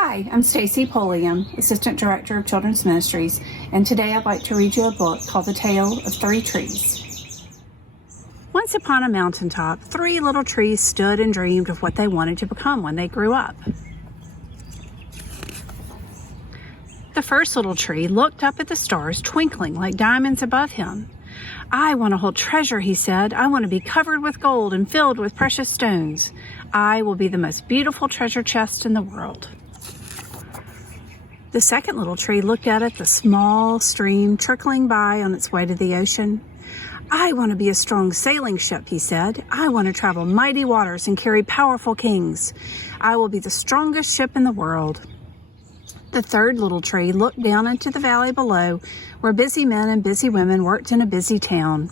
Hi, I'm Stacy Pulliam, Assistant Director of Children's Ministries, and today I'd like to read you a book called The Tale of Three Trees. Once upon a mountaintop, three little trees stood and dreamed of what they wanted to become when they grew up. The first little tree looked up at the stars twinkling like diamonds above him. "I want to hold treasure," he said. "I want to be covered with gold and filled with precious stones. I will be the most beautiful treasure chest in the world." The second little tree looked out at the small stream trickling by on its way to the ocean. "I want to be a strong sailing ship," he said. "I want to travel mighty waters and carry powerful kings. I will be the strongest ship in the world." The third little tree looked down into the valley below, where busy men and busy women worked in a busy town.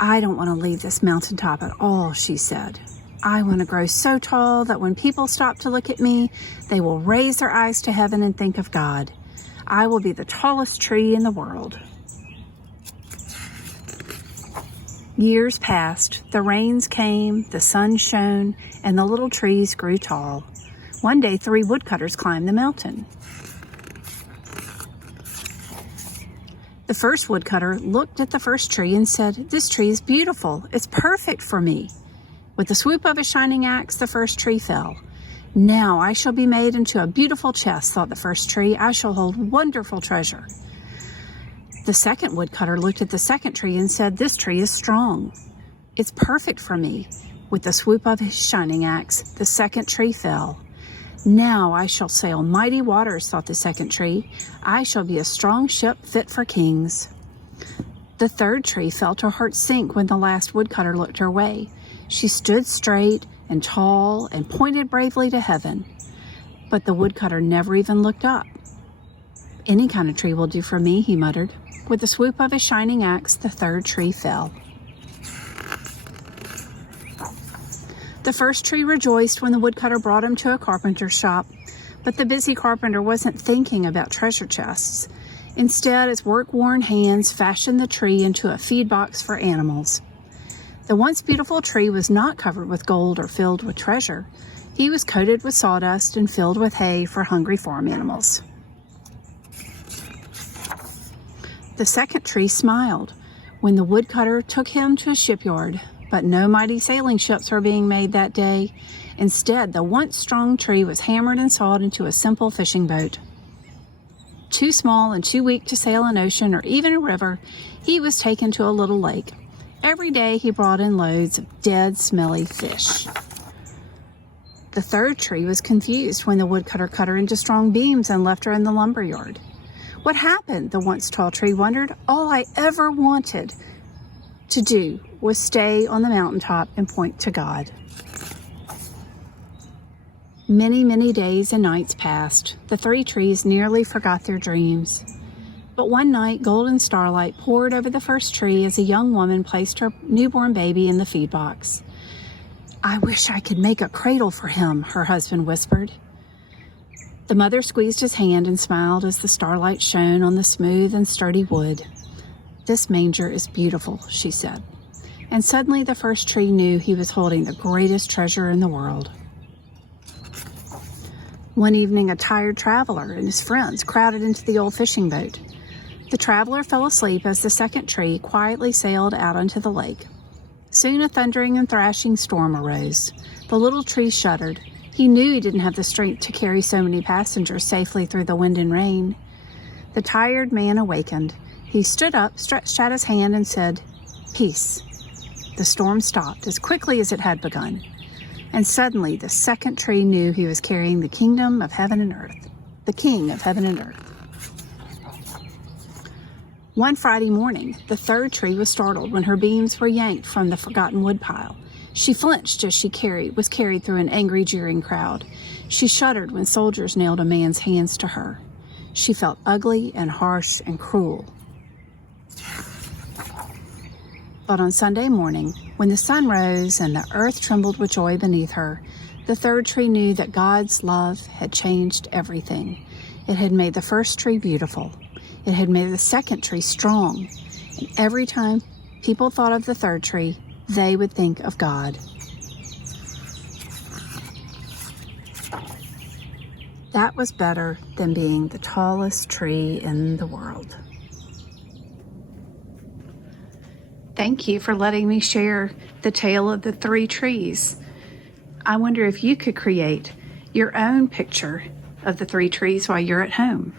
"I don't want to leave this mountaintop at all," she said. "I want to grow so tall that when people stop to look at me, they will raise their eyes to heaven and think of God. I will be the tallest tree in the world." Years passed, the rains came, the sun shone, and the little trees grew tall. One day, 3 woodcutters climbed the mountain. The first woodcutter looked at the first tree and said, "This tree is beautiful. It's perfect for me." With the swoop of his shining axe, the first tree fell. "Now I shall be made into a beautiful chest," thought the first tree. "I shall hold wonderful treasure." The second woodcutter looked at the second tree and said, "This tree is strong. It's perfect for me." With the swoop of his shining axe, the second tree fell. "Now I shall sail mighty waters," thought the second tree. "I shall be a strong ship fit for kings." The third tree felt her heart sink when the last woodcutter looked her way. She stood straight and tall and pointed bravely to heaven. But the woodcutter never even looked up. "Any kind of tree will do for me," he muttered. With the swoop of his shining axe, the third tree fell. The first tree rejoiced when the woodcutter brought him to a carpenter's shop, but the busy carpenter wasn't thinking about treasure chests. Instead, his work-worn hands fashioned the tree into a feed box for animals. The once beautiful tree was not covered with gold or filled with treasure. He was coated with sawdust and filled with hay for hungry farm animals. The second tree smiled when the woodcutter took him to a shipyard, but no mighty sailing ships were being made that day. Instead, the once strong tree was hammered and sawed into a simple fishing boat. Too small and too weak to sail an ocean or even a river, he was taken to a little lake. Every day he brought in loads of dead, smelly fish. The third tree was confused when the woodcutter cut her into strong beams and left her in the lumber yard. "What happened?" the once tall tree wondered. "All I ever wanted to do was stay on the mountaintop and point to God." Many, many days and nights passed. The 3 trees nearly forgot their dreams. But one night, golden starlight poured over the first tree as a young woman placed her newborn baby in the feed box. "I wish I could make a cradle for him," her husband whispered. The mother squeezed his hand and smiled as the starlight shone on the smooth and sturdy wood. "This manger is beautiful," she said. And suddenly the first tree knew he was holding the greatest treasure in the world. One evening, a tired traveler and his friends crowded into the old fishing boat. The traveler fell asleep as the second tree quietly sailed out onto the lake. Soon a thundering and thrashing storm arose. The little tree shuddered. He knew he didn't have the strength to carry so many passengers safely through the wind and rain. The tired man awakened. He stood up, stretched out his hand, and said, "Peace." The storm stopped as quickly as it had begun. And suddenly the second tree knew he was carrying the kingdom of heaven and earth, the King of heaven and earth. One Friday morning, the third tree was startled when her beams were yanked from the forgotten woodpile. She flinched as she was carried through an angry, jeering crowd. She shuddered when soldiers nailed a man's hands to her. She felt ugly and harsh and cruel. But on Sunday morning, when the sun rose and the earth trembled with joy beneath her, the third tree knew that God's love had changed everything. It had made the first tree beautiful. It had made the second tree strong. And every time people thought of the third tree, they would think of God. That was better than being the tallest tree in the world. Thank you for letting me share the tale of the 3 trees. I wonder if you could create your own picture of the 3 trees while you're at home.